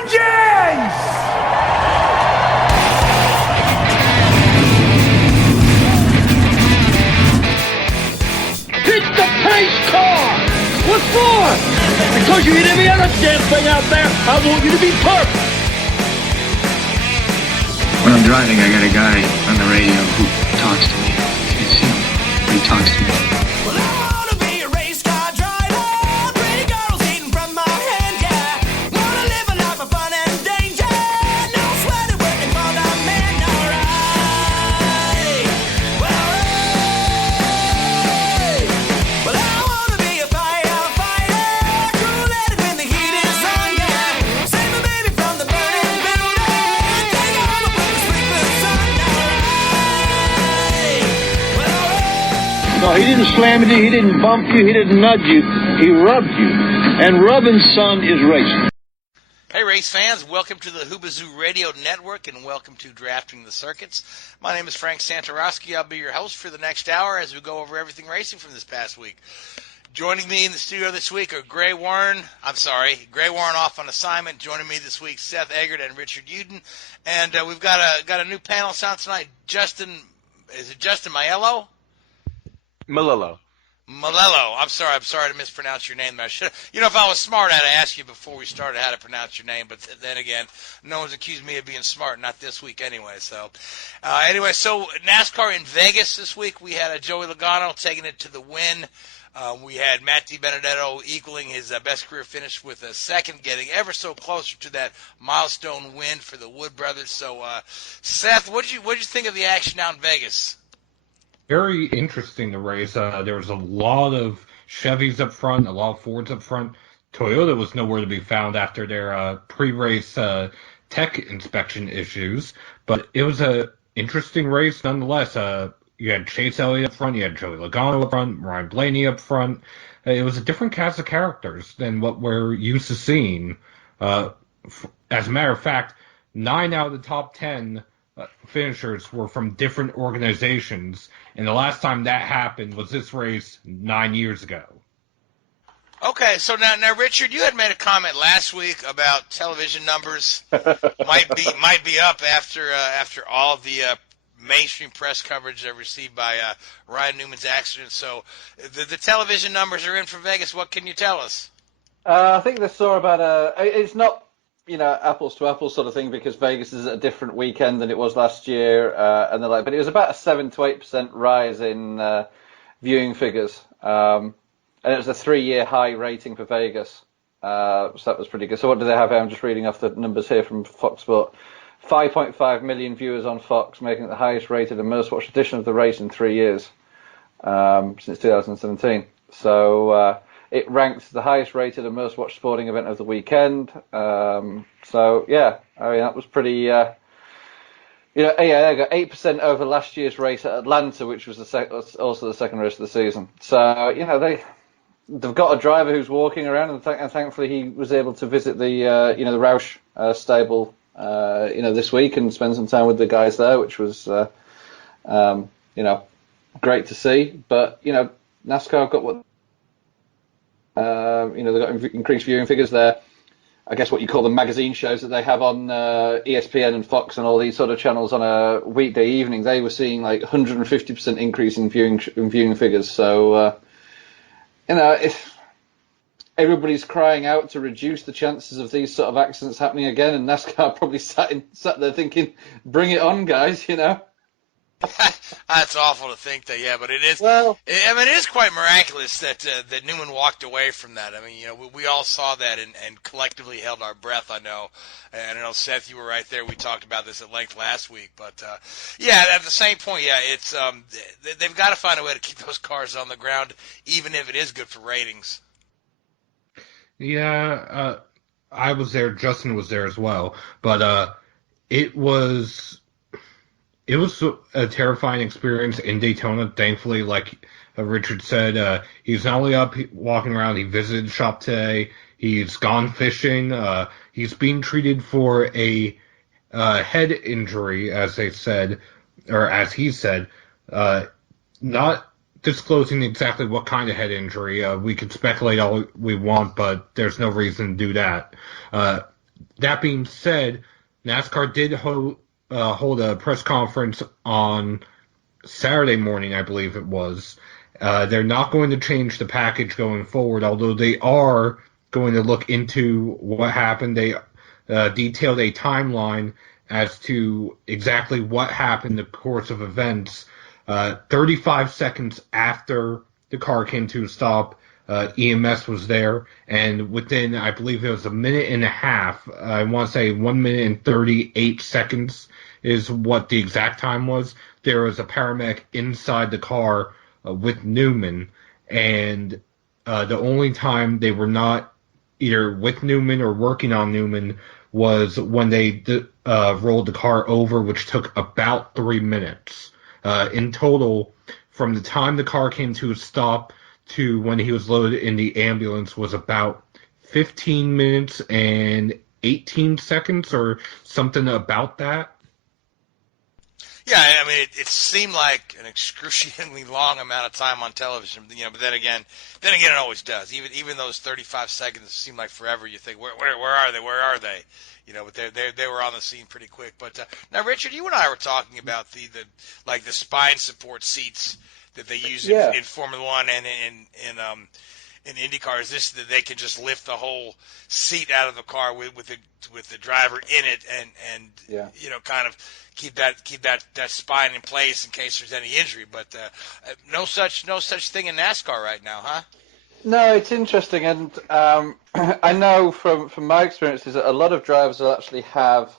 engines! Hit the pace car! What for? Because you hit every other damn thing out there. I want you to be perfect. When I'm driving, I got a guy on the radio who talks to me. It's him. He talks to me. Well, I wanna be a race car driver. Pretty girls eating from my hand, yeah. Wanna live a life of fun and danger. No sweating working for the man, alright. Well, I wanna be a firefighter. Cool-headed when the heat is on, yeah. Save my baby from the burning building. Take her home and put the sleepless on, alright. No, he didn't slam you, he didn't bump you, he didn't nudge you, he rubbed you. And rubbing, son, is racing. Hey, race fans, welcome to the Hoobazoo Radio Network and welcome to Drafting the Circuits. My name is Frank Santoroski. I'll be your host for the next hour as we go over everything racing from this past week. Joining me in the studio this week are Gray Warren off on assignment. Joining me this week, Seth, Eggert, and Richard Youden. And we've got a new panel sound tonight. Justin Melillo? Melillo. Melillo. I'm sorry to mispronounce your name. I should, if I was smart, I'd ask you before we started how to pronounce your name. But then again, no one's accused me of being smart, not this week anyway. So NASCAR in Vegas this week. We had Joey Logano taking it to the win. We had Matt DiBenedetto equaling his best career finish with a second, getting ever so closer to that milestone win for the Wood brothers. So, Seth, what'd you think of the action out in Vegas? Very interesting, the race. There was a lot of Chevys up front, a lot of Fords up front. Toyota was nowhere to be found after their pre-race tech inspection issues. But it was an interesting race nonetheless. You had Chase Elliott up front, you had Joey Logano up front, Ryan Blaney up front. It was a different cast of characters than what we're used to seeing. As a matter of fact, 9 out of the top 10 finishers were from different organizations, and the last time that happened was this race 9 years ago. Okay, so now, Richard, you had made a comment last week about television numbers might be up after all the mainstream press coverage received by Ryan Newman's accident. So the television numbers are in for Vegas. What can you tell us? I think they saw about it's not, apples to apples sort of thing, because Vegas is a different weekend than it was last year, but it was about a 7 to 8% rise in viewing figures, and it was a 3-year high rating for Vegas, so that was pretty good. So what do they have here? I'm just reading off the numbers here from Fox Sport. 5.5 million viewers on Fox, making it the highest rated and most watched edition of the race in 3 years, since 2017. So it ranked the highest rated and most watched sporting event of the weekend. So yeah, I mean, that was pretty. They got 8% over last year's race at Atlanta, which was also the second race of the season. So they've got a driver who's walking around, and thankfully he was able to visit the the Roush stable this week and spend some time with the guys there, which was great to see. But NASCAR have got what. They've got increased viewing figures there. I guess what you call the magazine shows that they have on ESPN and Fox and all these sort of channels on a weekday evening, they were seeing like 150% increase in viewing figures. So, if everybody's crying out to reduce the chances of these sort of accidents happening again, and NASCAR probably sat there thinking, bring it on, guys, That's awful to think that, yeah, but it is. Well, it is quite miraculous that Newman walked away from that. I mean, we all saw that and collectively held our breath. I know, and I know, Seth, you were right there. We talked about this at length last week, but yeah, at the same point, yeah, it's they've got to find a way to keep those cars on the ground, even if it is good for ratings. Yeah, I was there. Justin was there as well, but it was a terrifying experience in Daytona. Thankfully, like Richard said, he's not only up walking around, he visited the shop today, he's gone fishing, he's being treated for a head injury, as they said, or as he said, not disclosing exactly what kind of head injury. We could speculate all we want, but there's no reason to do that. That being said, NASCAR did hold a press conference on Saturday morning, I believe it was. They're not going to change the package going forward, although they are going to look into what happened. They detailed a timeline as to exactly what happened in the course of events. 35 seconds after the car came to a stop, EMS was there, and within, I believe it was a minute and a half, I want to say 1 minute and 38 seconds is what the exact time was, there was a paramedic inside the car with Newman, and the only time they were not either with Newman or working on Newman was when they rolled the car over, which took about 3 minutes. In total, from the time the car came to a stop to when he was loaded in the ambulance was about 15 minutes and 18 seconds or something about that. Yeah, I mean, it seemed like an excruciatingly long amount of time on television, but then again, it always does. Even those 35 seconds seem like forever. You think, where are they? Where are they? But they were on the scene pretty quick. But now, Richard, you and I were talking about the spine support seats that they use in Formula One and in IndyCar. Is this that they can just lift the whole seat out of the car with the driver in it and kind of keep that spine in place in case there's any injury, but no such thing in NASCAR right now, huh? No, it's interesting, and I know from my experiences that a lot of drivers will actually have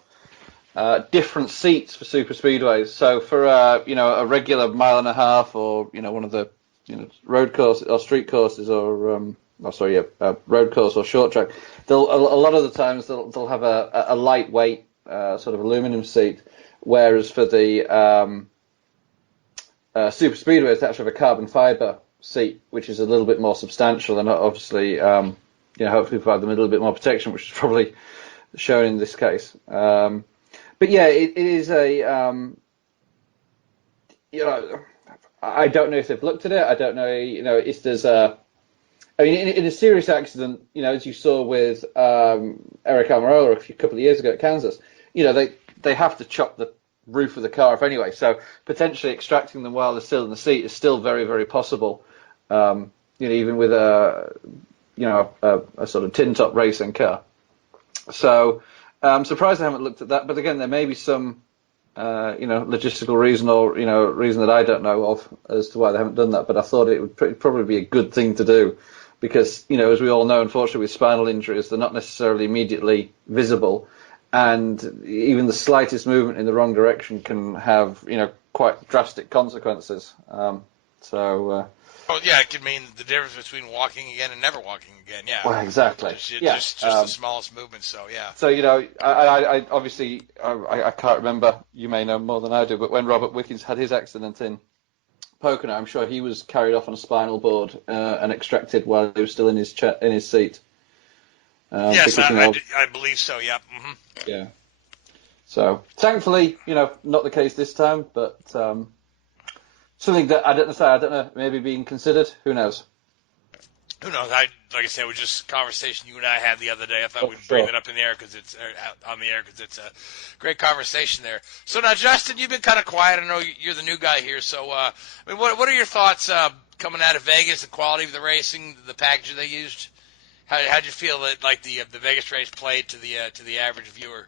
different seats for super speedways. So for a regular mile and a half, or one of the road course or street courses, or road course or short track, a lot of the times they'll have a lightweight sort of aluminum seat. Whereas for the super speedways, they actually have a carbon fiber seat, which is a little bit more substantial and obviously, hopefully provide them a little bit more protection, which is probably shown in this case. But yeah, it is a, I don't know if they've looked at it. I don't know, if there's in a serious accident, as you saw with Eric Almirola a couple of years ago at Kansas, they have to chop the roof of the car off anyway. So potentially extracting them while they're still in the seat is still very, very possible. Even with a sort of tin top racing car. So I'm surprised they haven't looked at that. But again, there may be some, logistical reason or, reason that I don't know of as to why they haven't done that. But I thought it would probably be a good thing to do because, as we all know, unfortunately with spinal injuries, they're not necessarily immediately visible. And even the slightest movement in the wrong direction can have, quite drastic consequences. It could mean the difference between walking again and never walking again. Yeah. Well, exactly. Just the smallest movement. So yeah. So I obviously I can't remember. You may know more than I do. But when Robert Wickens had his accident in Pocono, I'm sure he was carried off on a spinal board and extracted while he was still in his seat. Yes, I believe so. Yeah. Mm-hmm. Yeah. So thankfully, not the case this time, but something that I don't know, maybe being considered. Who knows? Who knows? Like I said, it was just a conversation you and I had the other day. I thought we'd bring it up in the air because it's on the air because it's a great conversation there. So now, Justin, you've been kind of quiet. I know you're the new guy here. So, what are your thoughts coming out of Vegas? The quality of the racing, the package they used. How'd you feel that the Vegas race played to the average viewer?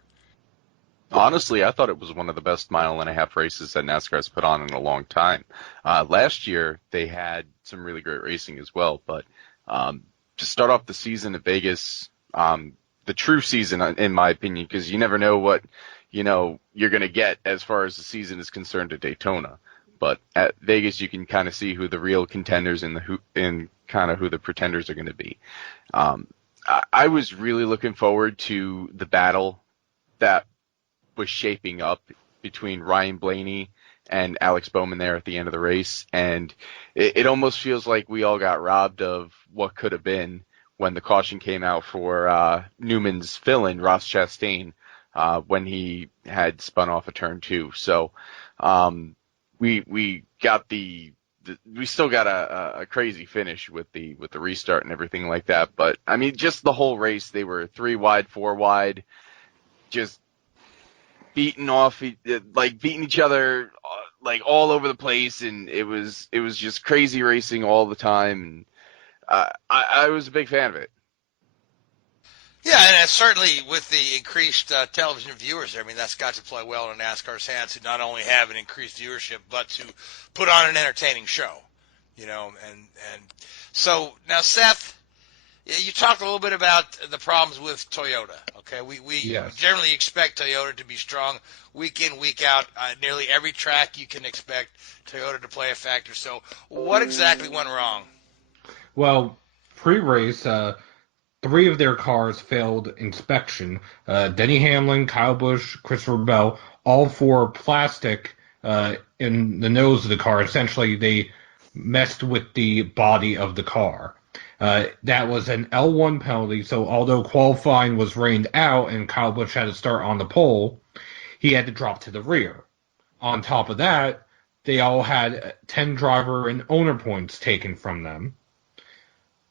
Honestly, I thought it was one of the best mile-and-a-half races that NASCAR has put on in a long time. Last year, they had some really great racing as well. But to start off the season at Vegas, the true season, in my opinion, because you never know what you're going to get as far as the season is concerned at Daytona. But at Vegas, you can kind of see who the real contenders and kind of who the pretenders are going to be. I was really looking forward to the battle that was shaping up between Ryan Blaney and Alex Bowman there at the end of the race. And it almost feels like we all got robbed of what could have been when the caution came out for Newman's fill-in, Ross Chastain, when he had spun off a turn 2. So we got we still got a crazy finish with the restart and everything like that. But I mean, just the whole race, they were 3 wide, 4 wide. just beating each other like all over the place, and it was just crazy racing all the time. And I was a big fan of it. Yeah, and certainly with the increased television viewers, I mean, that's got to play well in NASCAR's hands to not only have an increased viewership, but to put on an entertaining show, you know. And so now, Seth, you talked a little bit about the problems with Toyota. Okay, we Yes. generally expect Toyota to be strong week in, week out. Nearly every track you can expect Toyota to play a factor. So what exactly went wrong? Well, pre-race, 3 of their cars failed inspection. Denny Hamlin, Kyle Busch, Christopher Bell, all 4 plastic in the nose of the car. Essentially, they messed with the body of the car. That was an L1 penalty, so although qualifying was rained out and Kyle Busch had to start on the pole, he had to drop to the rear. On top of that, they all had 10 driver and owner points taken from them.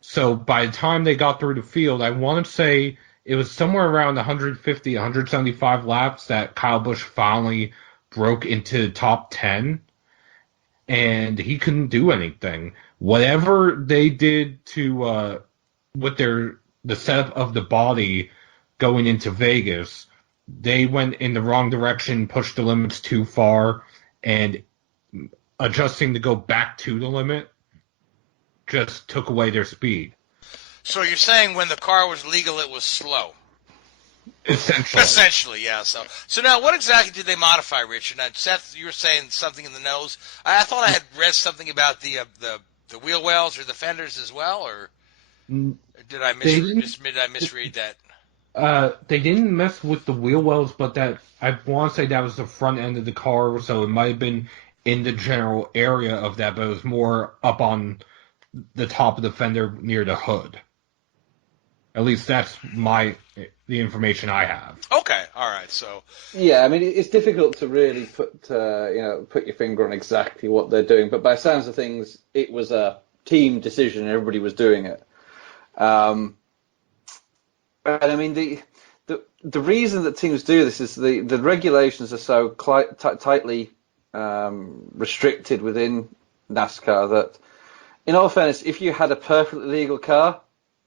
So by the time they got through the field, I want to say it was somewhere around 150, 175 laps that Kyle Busch finally broke into top 10, and he couldn't do anything. Whatever they did to with the setup of the body going into Vegas, they went in the wrong direction, pushed the limits too far, and adjusting to go back to the limit just took away their speed. So you're saying when the car was legal, it was slow? Essentially, yeah. So now, what exactly did they modify, Richard? Now, Seth, you were saying something in the nose. I thought I had read something about the wheel wells or the fenders as well, or did I misread that? They didn't mess with the wheel wells, but that I want to say that was the front end of the car, so it might have been in the general area of that, but it was more up on the top of the fender near the hood. At least that's the information I have. Okay, all right. So yeah, I mean, it's difficult to really put your finger on exactly what they're doing, but by the sounds of things, it was a team decision. Everybody was doing it. And I mean, the reason that teams do this is the regulations are so tightly restricted within NASCAR that, in all fairness, if you had a perfectly legal car,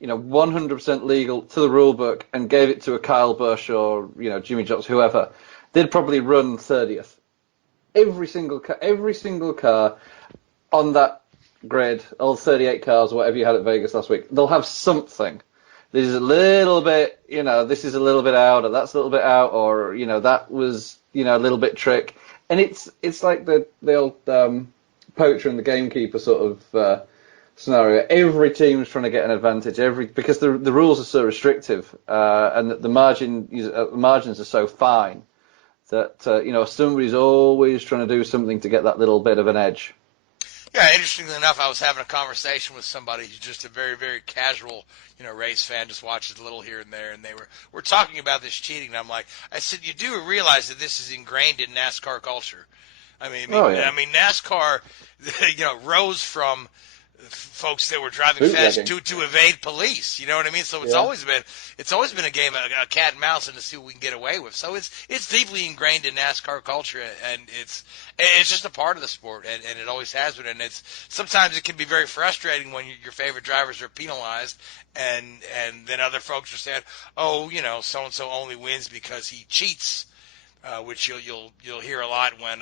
100% legal to the rule book, and gave it to a Kyle Busch or Jimmy Johnson, whoever, they'd probably run 30th. Every single car on that grid, all 38 cars, or whatever you had at Vegas last week, they'll have something. This is a little bit, this is a little bit out, or that's a little bit out, or that was a little bit trick, and it's like the old poacher and the gamekeeper sort of scenario. Every team's trying to get an advantage. Because the rules are so restrictive, and the margins are so fine that somebody's always trying to do something to get that little bit of an edge. yeah, interestingly enough, I was having a conversation with somebody who's just a very, very casual, race fan, just watches a little here and there, and we're talking about this cheating, and I said, you do realize that this is ingrained in NASCAR culture. I mean, NASCAR, rose from folks that were driving fast to evade police. You know what I mean? So it's always been a game, a cat and mouse, and to see what we can get away with. So it's deeply ingrained in NASCAR culture, and it's just a part of the sport, and it always has been. And sometimes it can be very frustrating when your favorite drivers are penalized, and then other folks are saying, oh, so and so only wins because he cheats, which you'll hear a lot when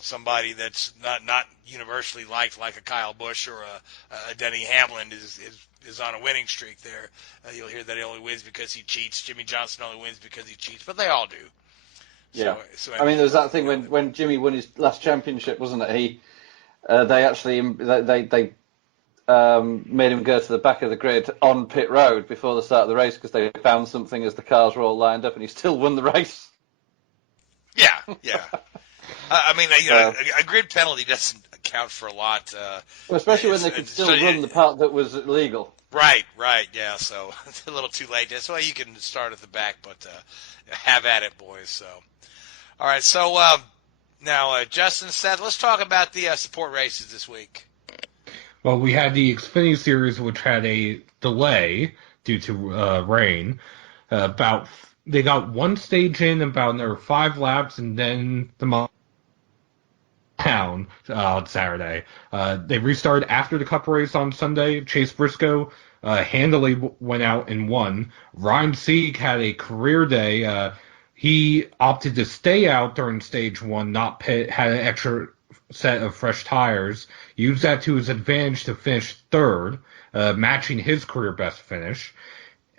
somebody that's not universally liked, like a Kyle Busch or a Denny Hamlin, is on a winning streak there. You'll hear that he only wins because he cheats. Jimmy Johnson only wins because he cheats, but they all do. Yeah. So I mean, there was that thing when Jimmy won his last championship, wasn't it? They actually made him go to the back of the grid on pit road before the start of the race because they found something as the cars were all lined up, and he still won the race. Yeah. I mean, a grid penalty doesn't account for a lot. Well, especially when they could still run the part that was illegal. Right, yeah. So it's a little too late. That's why you can start at the back, but have at it, boys. So, all right. So now, Justin, Seth, let's talk about the support races this week. Well, we had the Xfinity Series, which had a delay due to rain, about they got one stage in about another 5 laps, and then the town on Saturday. They restarted after the Cup race on Sunday. Chase Briscoe handily went out and won. Ryan Sieg had a career day. He opted to stay out during stage 1, not pit, had an extra set of fresh tires, used that to his advantage to finish 3rd, matching his career best finish.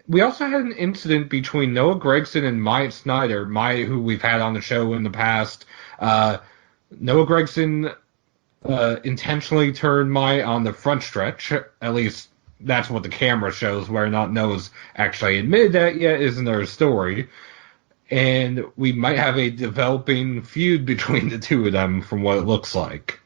We also had an incident between Noah Gragson and Myatt Snyder, who we've had on the show in the past. Noah Gragson intentionally turned Myatt on the front stretch. At least that's what the camera shows. Whether or not Noah's actually admitted that yet is another story. And we might have a developing feud between the two of them from what it looks like.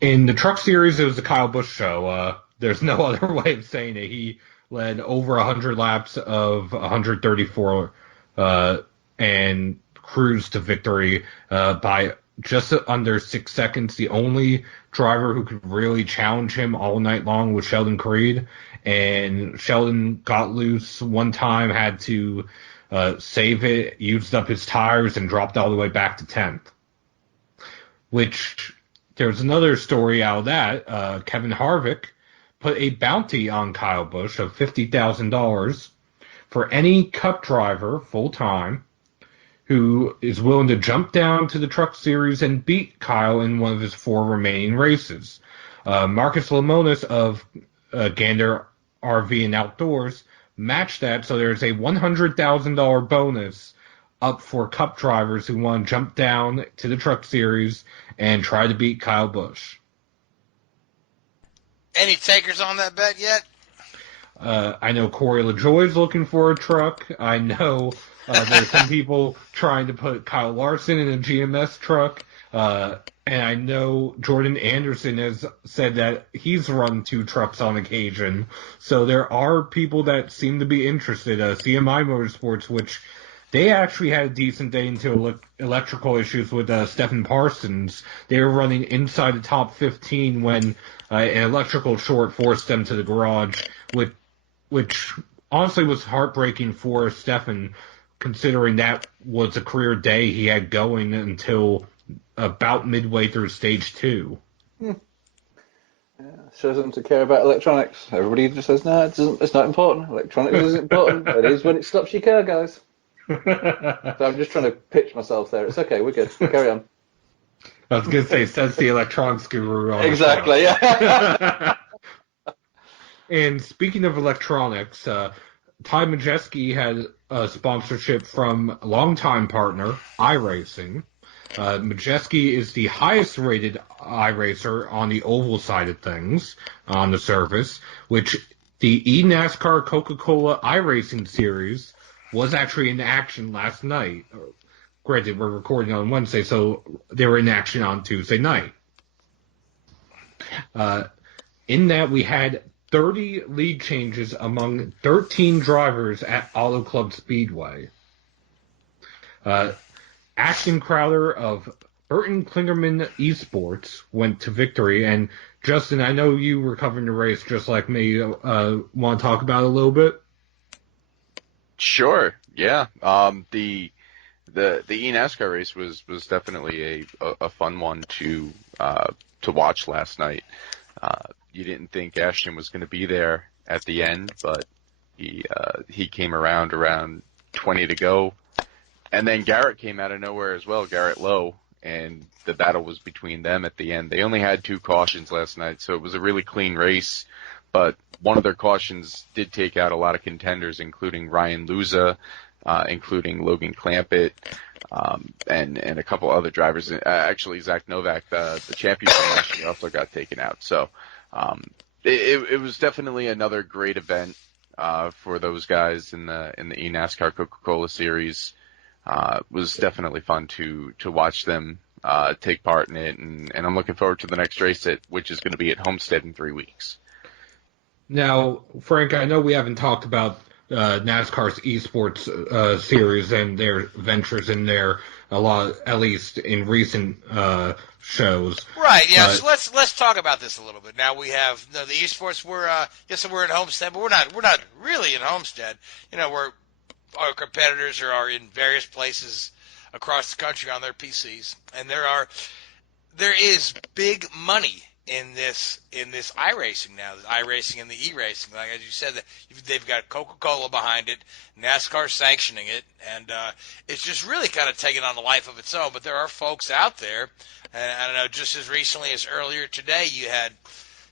In the Truck Series, it was the Kyle Busch show. There's no other way of saying it. He led over 100 laps of 134 and cruised to victory by just under 6 seconds. The only driver who could really challenge him all night long was Sheldon Creed. And Sheldon got loose one time, had to save it, used up his tires, and dropped all the way back to 10th. Which, there's another story out of that. Kevin Harvick put a bounty on Kyle Busch of $50,000 for any Cup driver, full-time, who is willing to jump down to the Truck Series and beat Kyle in one of his 4 remaining races. Marcus Lemonis of Gander RV and Outdoors matched that, so there's a $100,000 bonus up for Cup drivers who want to jump down to the Truck Series and try to beat Kyle Busch. Any takers on that bet yet? I know Corey LaJoy is looking for a truck. I know there's some people trying to put Kyle Larson in a GMS truck. And I know Jordan Anderson has said that he's run 2 trucks on occasion. So there are people that seem to be interested. CMI Motorsports, which they actually had a decent day into electrical issues with Stephen Parsons. They were running inside the top 15 when an electrical short forced them to the garage, which honestly was heartbreaking for Stephen, considering that was a career day he had going until about midway through stage 2. Yeah, shows them to care about electronics. Everybody just says, no, it's not important. Electronics isn't important. It is when it stops your car, guys. So I'm just trying to pitch myself there. It's okay, we're good. Carry on. I was going to say, says the electronics guru on Exactly, yeah. And speaking of electronics, Ty Majeski had a sponsorship from longtime partner, iRacing. Majeski is the highest rated iRacer on the oval side of things on the surface, which the eNASCAR Coca-Cola iRacing series was actually in action last night. Granted, we're recording on Wednesday, so they were in action on Tuesday night. In that, we had 30 lead changes among 13 drivers at Auto Club Speedway. Ashton Crowder of Burton Klingerman eSports went to victory. And Justin, I know you were covering the race just like me. Want to talk about it a little bit? Sure. Yeah. The eNASCAR race was definitely a fun one to watch last night. You didn't think Ashton was going to be there at the end, but he came around 20 to go. And then Garrett came out of nowhere as well, Garrett Lowe, and the battle was between them at the end. They only had 2 cautions last night, so it was a really clean race, but one of their cautions did take out a lot of contenders, including Ryan Luza, including Logan Clampett, and a couple other drivers. Actually, Zach Novak, the champion from last year, also got taken out. So it was definitely another great event for those guys in the eNASCAR Coca-Cola series. It was definitely fun to watch them take part in it, and I'm looking forward to the next race, which is going to be at Homestead in 3 weeks. Now, Frank, I know we haven't talked about NASCAR's eSports series and their ventures in there a lot, at least in recent shows. Right. Yeah. So let's talk about this a little bit. Now we have the eSports. We're in Homestead, but we're not really in Homestead. We're our competitors are in various places across the country on their PCs, and there is big money in this iRacing now, the iRacing and the eRacing. Like as you said, that they've got Coca-Cola behind it, NASCAR sanctioning it, and it's just really kind of taken on a life of its own. But there are folks out there, and I don't know, just as recently as earlier today, you had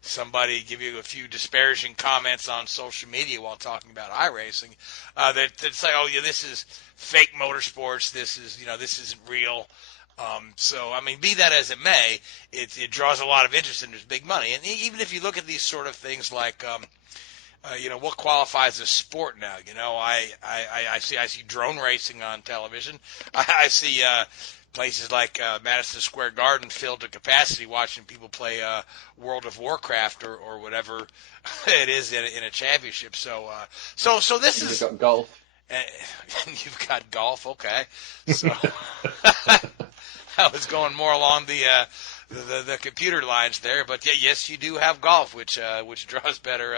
somebody give you a few disparaging comments on social media while talking about iRacing, that say, "Oh, yeah, this is fake motorsports. This isn't real." So, I mean, be that as it may, it draws a lot of interest and there's big money. And even if you look at these sort of things like, what qualifies as sport now? I see drone racing on television. I see places like Madison Square Garden filled to capacity watching people play World of Warcraft or whatever it is in a championship. So this is. You've got golf. You've got golf, okay. So I was going more along the computer lines there, but yeah, yes, you do have golf, which draws better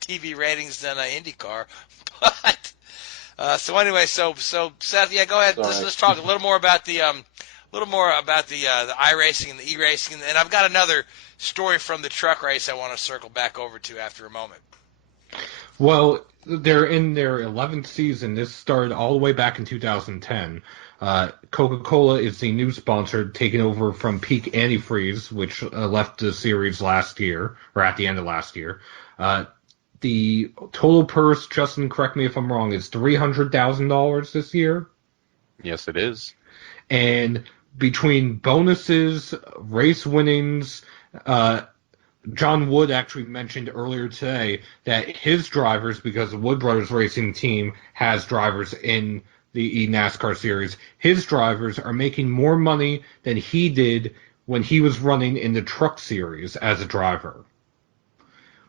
TV ratings than IndyCar. But so anyway, so Seth, yeah, go ahead. Let's talk a little more about the iRacing and the eRacing, and I've got another story from the truck race I want to circle back over to after a moment. Well, they're in their 11th season. This started all the way back in 2010. Coca-Cola is the new sponsor, taking over from Peak Antifreeze, which left the series last year, or at the end of last year. The total purse, Justin, correct me if I'm wrong, is $300,000 this year? Yes, it is. And between bonuses, race winnings, John Wood actually mentioned earlier today that his drivers, because the Wood Brothers Racing team has drivers in the eNASCAR series, his drivers are making more money than he did when he was running in the truck series as a driver.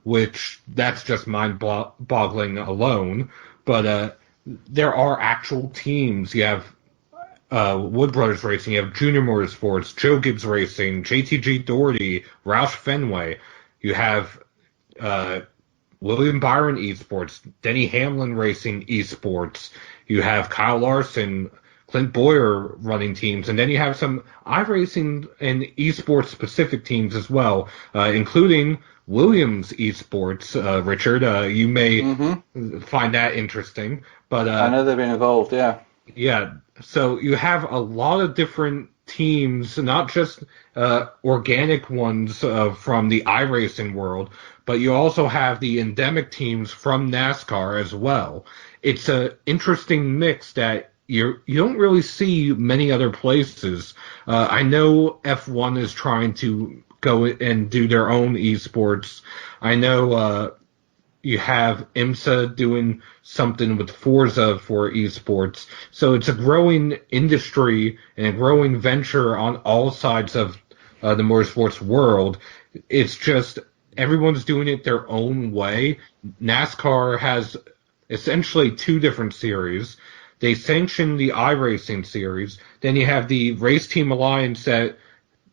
Which, that's just mind-boggling alone. But there are actual teams. You have Wood Brothers Racing, you have Junior Motorsports, Joe Gibbs Racing, JTG Doherty, Roush Fenway. You have William Byron Esports, Denny Hamlin Racing Esports. You have Kyle Larson, Clint Boyer running teams, and then you have some iRacing and esports specific teams as well, including Williams Esports. Richard, you may find that interesting, but I know they've been involved. Yeah. Yeah. So you have a lot of different teams, not just organic ones from the iRacing world, but you also have the endemic teams from NASCAR as well. It's an interesting mix that you don't really see many other places. I know F1 is trying to go and do their own esports. I know you have IMSA doing something with Forza for esports. So it's a growing industry and a growing venture on all sides of the motorsports world. It's just everyone's doing it their own way. NASCAR has essentially two different series. They sanction the iRacing series. Then you have the Race Team Alliance that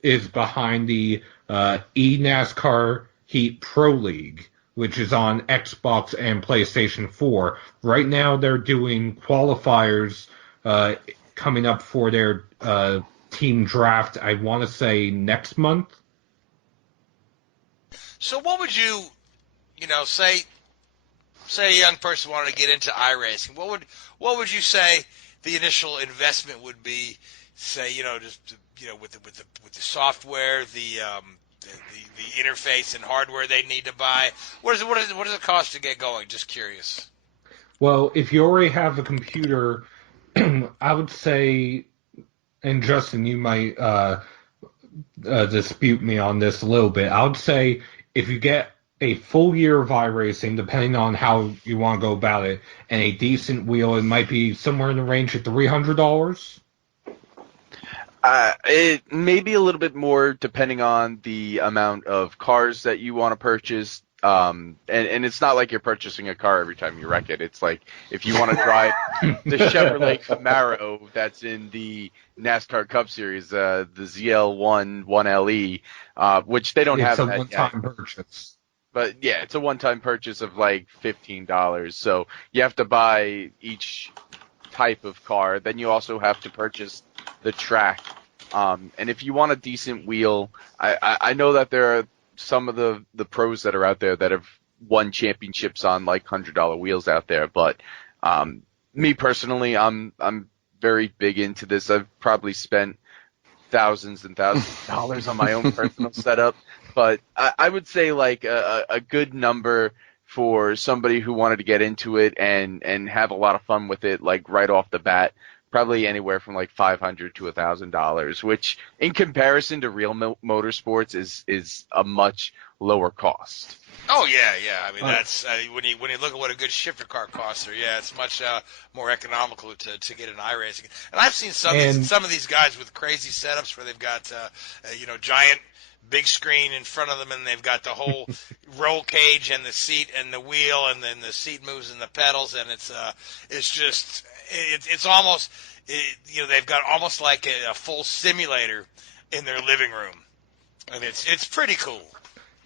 is behind the eNASCAR Heat Pro League, which is on Xbox and PlayStation 4. Right now they're doing qualifiers coming up for their team draft, I want to say next month. So what would you say a young person wanted to get into iRacing? What would you say the initial investment would be? Say, with the software, the interface and hardware they need to buy. What does it cost to get going? Just curious. Well, if you already have a computer, I would say, and Justin, you might dispute me on this a little bit. I would say if you get a full year of iRacing, depending on how you want to go about it, and a decent wheel, it might be somewhere in the range of $300. It may be a little bit more depending on the amount of cars that you want to purchase. And it's not like you're purchasing a car every time you wreck it. It's like if you want to drive the Chevrolet Camaro that's in the NASCAR Cup Series, the ZL1 1LE, which they don't have that yet. It's a one-time purchase. But yeah, it's a one-time purchase of like $15. So you have to buy each type of car. Then you also have to purchase the track. And if you want a decent wheel, I know that there are some of the pros that are out there that have won championships on like $100 wheels out there. But me personally, I'm very big into this. I've probably spent thousands and thousands of dollars on my own personal setup. But I would say like a good number for somebody who wanted to get into it and have a lot of fun with it, like right off the bat, probably anywhere from like $500 to $1,000, which in comparison to real motorsports is a much lower cost. Oh yeah. I mean, that's when you look at what a good shifter car costs, it's much more economical to get an iRacing. And I've seen some of these guys with crazy setups where they've got giant big screen in front of them, and they've got the whole roll cage and the seat and the wheel, and then the seat moves and the pedals, and it's almost they've got almost like a full simulator in their living room, and it's pretty cool.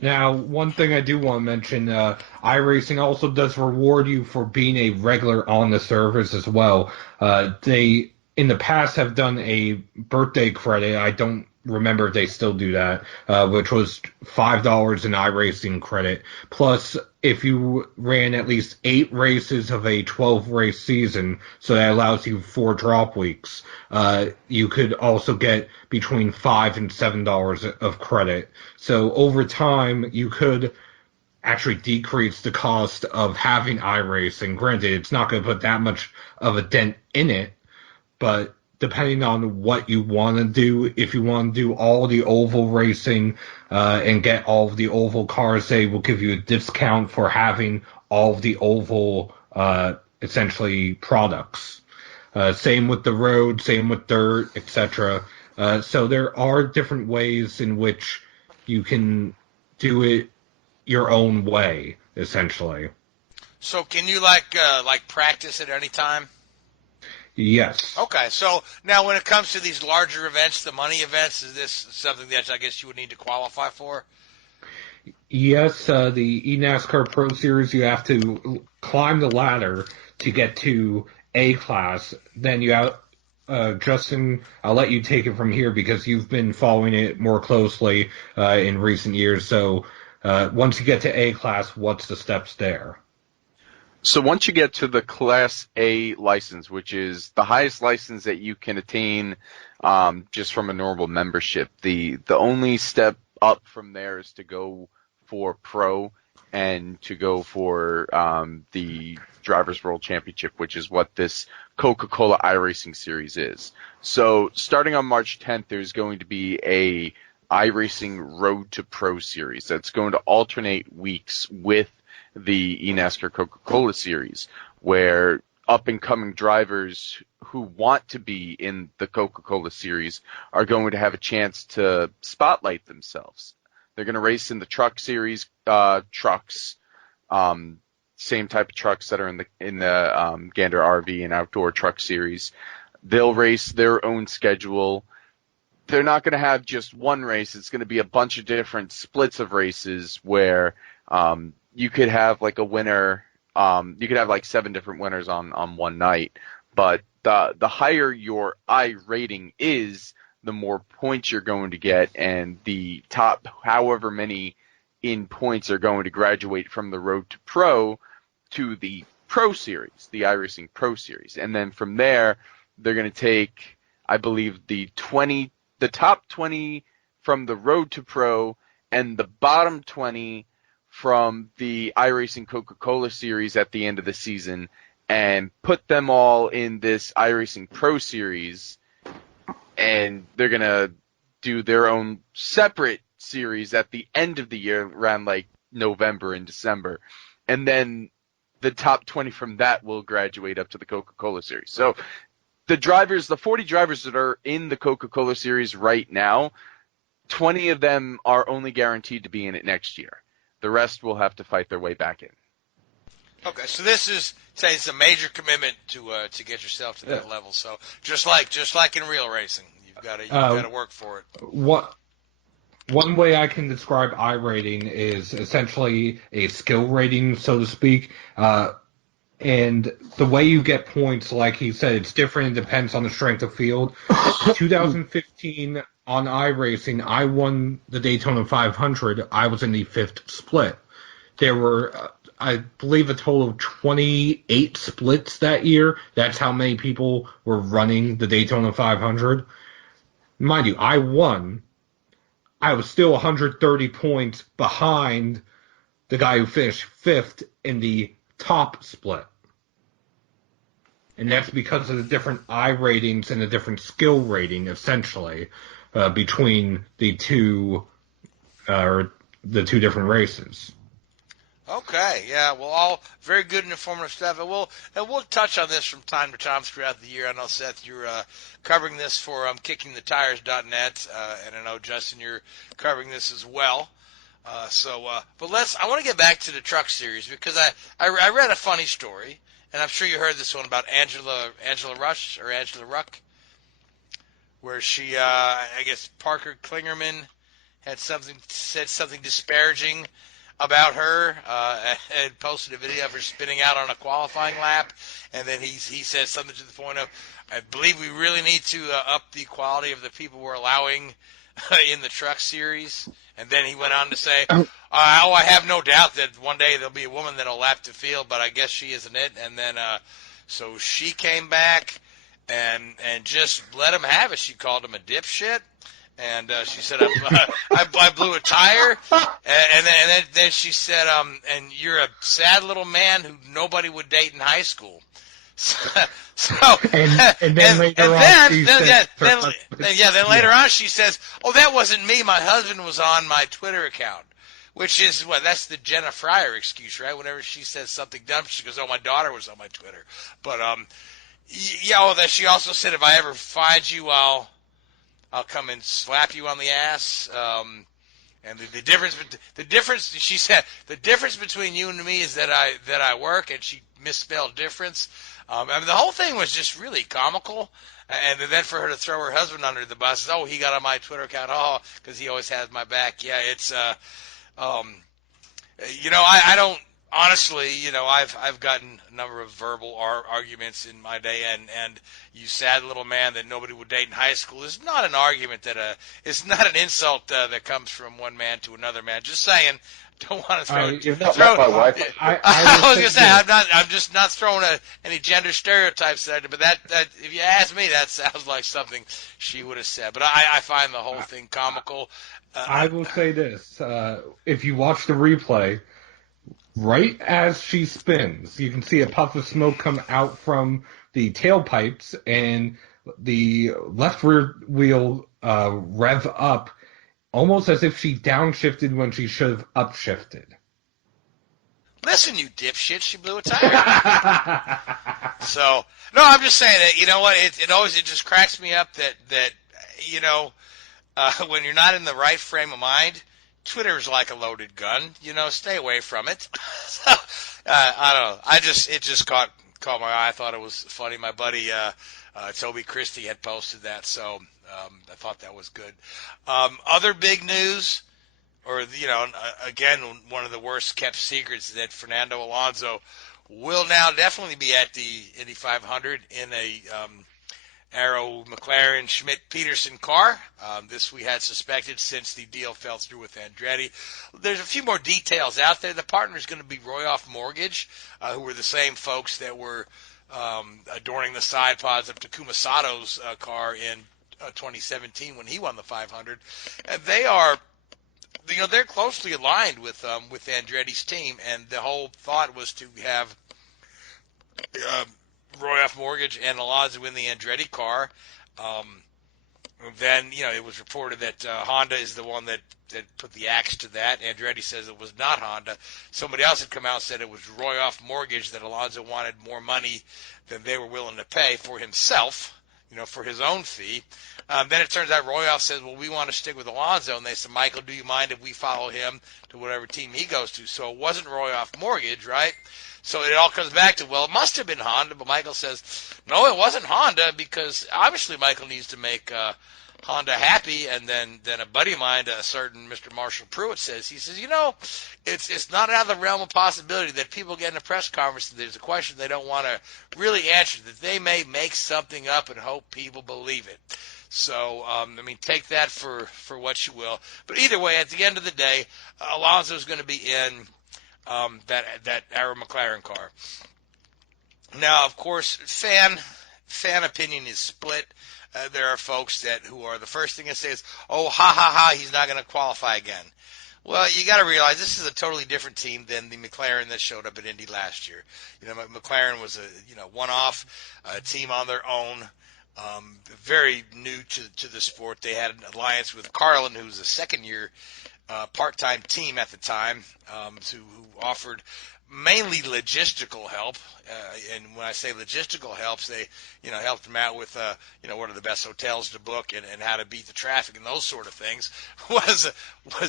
Now, one thing I do want to mention, iRacing also does reward you for being a regular on the service as well. They, in the past, have done a birthday credit. I don't remember if they still do that, which was $5 in iRacing credit. Plus, if you ran at least 8 races of a 12-race season, so that allows you 4 drop weeks, you could also get between $5 and $7 of credit. So over time, you could actually decrease the cost of having iRacing. Granted, it's not going to put that much of a dent in it, but depending on what you want to do, if you want to do all the oval racing and get all of the oval cars, they will give you a discount for having all of the oval, essentially, products. Same with the road, same with dirt, etc. So there are different ways in which you can do it your own way, essentially. So can you like practice at any time? Yes. Okay, so now when it comes to these larger events, the money events, is this something that I guess you would need to qualify for? Yes, the eNASCAR Pro Series, you have to climb the ladder to get to A class. Then you have, Justin, I'll let you take it from here because you've been following it more closely in recent years. So once you get to A class, what's the steps there? So once you get to the Class A license, which is the highest license that you can attain just from a normal membership, the only step up from there is to go for Pro and to go for the Drivers' World Championship, which is what this Coca-Cola iRacing Series is. So starting on March 10th, there's going to be a iRacing Road to Pro Series that's going to alternate weeks with the eNASCAR Coca-Cola Series, where up-and-coming drivers who want to be in the Coca-Cola Series are going to have a chance to spotlight themselves. They're going to race in the Truck Series trucks, same type of trucks that are in the Gander RV and Outdoor Truck Series. They'll race their own schedule. They're not going to have just one race. It's going to be a bunch of different splits of races where you could have like a winner. You could have like 7 different winners on one night. But the higher your I rating is, the more points you're going to get, and the top however many in points are going to graduate from the Road to Pro to the Pro Series, the iRacing Pro Series. And then from there, they're going to take, I believe, the top 20 from the Road to Pro and the bottom 20 from the iRacing Coca-Cola Series at the end of the season and put them all in this iRacing Pro Series, and they're going to do their own separate series at the end of the year around like November and December. And then the top 20 from that will graduate up to the Coca-Cola Series. So the 40 drivers that are in the Coca-Cola Series right now, 20 of them are only guaranteed to be in it next year. The rest will have to fight their way back in. Okay, so this is, say, it's a major commitment to get yourself to that level. So just like in real racing, you've got to work for it. One way I can describe iRating is essentially a skill rating, so to speak. And the way you get points, like he said, it's different. It depends on the strength of field. 2015 on iRacing, I won the Daytona 500. I was in the 5th split. There were, I believe, a total of 28 splits that year. That's how many people were running the Daytona 500. Mind you, I won. I was still 130 points behind the guy who finished 5th in the top split. And that's because of the different I ratings and the different skill rating, essentially, between the two different races. Okay, yeah, well, all very good and informative stuff, and we'll touch on this from time to time throughout the year. I know, Seth, you're covering this for KickingTheTires.net, and I know, Justin, you're covering this as well. But I want to get back to the truck series because I read a funny story, and I'm sure you heard this one about Angela Ruck, where she, I guess Parker Klingerman had said something disparaging about her, and posted a video of her spinning out on a qualifying lap, and then he said something to the point of, I believe we really need to up the quality of the people we're allowing in the truck series. And then he went on to say, I have no doubt that one day there'll be a woman that'll lap the field, but I guess she isn't it. And then so she came back and just let him have it. She called him a dipshit. And she said, I blew a tire. And then she said, and you're a sad little man who nobody would date in high school. And then later on she says, oh, that wasn't me. My husband was on my Twitter account. Which is, that's the Jenna Fryer excuse, right? Whenever she says something dumb, she goes, oh, my daughter was on my Twitter. But, that she also said, if I ever find you, I'll come and slap you on the ass. And the difference, she said, the difference between you and me is that I work, and she misspelled difference. I mean, the whole thing was just really comical. And then for her to throw her husband under the bus, oh, he got on my Twitter account, because he always has my back. Yeah, it's, I don't, honestly, I've gotten a number of verbal arguments in my day, and you sad little man that nobody would date in high school is not an argument it's not an insult that comes from one man to another man. Just saying, don't want to throw. My wife. I was gonna say I'm just not throwing any gender stereotypes at it, but that if you ask me, that sounds like something she would have said. But I find the whole thing comical. I will say this: if you watch the replay, right as she spins, you can see a puff of smoke come out from the tailpipes, and the left rear wheel rev up, almost as if she downshifted when she should have upshifted. Listen, you dipshit, she blew a tire. So, no, I'm just saying that, you know what, it just cracks me up that when you're not in the right frame of mind, Twitter's like a loaded gun. Stay away from it. So, I don't know. It just caught my eye. I thought it was funny. My buddy Toby Christie had posted that, so I thought that was good. Other big news, or again, one of the worst kept secrets, that Fernando Alonso will now definitely be at the Indy 500 in a Arrow McLaren Schmidt Peterson car. This we had suspected since the deal fell through with Andretti. There's a few more details out there. The partner is going to be Royoff Mortgage, who were the same folks that were adorning the side pods of Takuma Sato's car in 2017 when he won the 500. And they are, they're closely aligned with Andretti's team, and the whole thought was to have Royoff Mortgage and Alonso in the Andretti car. Then, it was reported that Honda is the one that put the axe to that. Andretti says it was not Honda. Somebody else had come out and said it was Royoff Mortgage, that Alonso wanted more money than they were willing to pay for himself, for his own fee. Then it turns out Royoff says, well, we want to stick with Alonso. And they said, Michael, do you mind if we follow him to whatever team he goes to? So it wasn't Royoff Mortgage, right? So it all comes back to, well, it must have been Honda, but Michael says, no, it wasn't Honda, because obviously Michael needs to make Honda happy. And then a buddy of mine, a certain Mr. Marshall Pruitt, says, it's not out of the realm of possibility that people get in a press conference and there's a question they don't want to really answer, that they may make something up and hope people believe it. So, take that for what you will. But either way, at the end of the day, Alonso's going to be in that Arrow McLaren car. Now, of course, fan opinion is split. There are folks who are the first thing to say is, oh, ha, ha, ha, he's not going to qualify again. Well, you got to realize this is a totally different team than the McLaren that showed up at Indy last year. McLaren was a one-off team on their own, very new to the sport. They had an alliance with Carlin, who's a second-year part-time team at the time, who offered mainly logistical help, and when I say logistical helps, they, helped them out with, what are the best hotels to book and how to beat the traffic and those sort of things was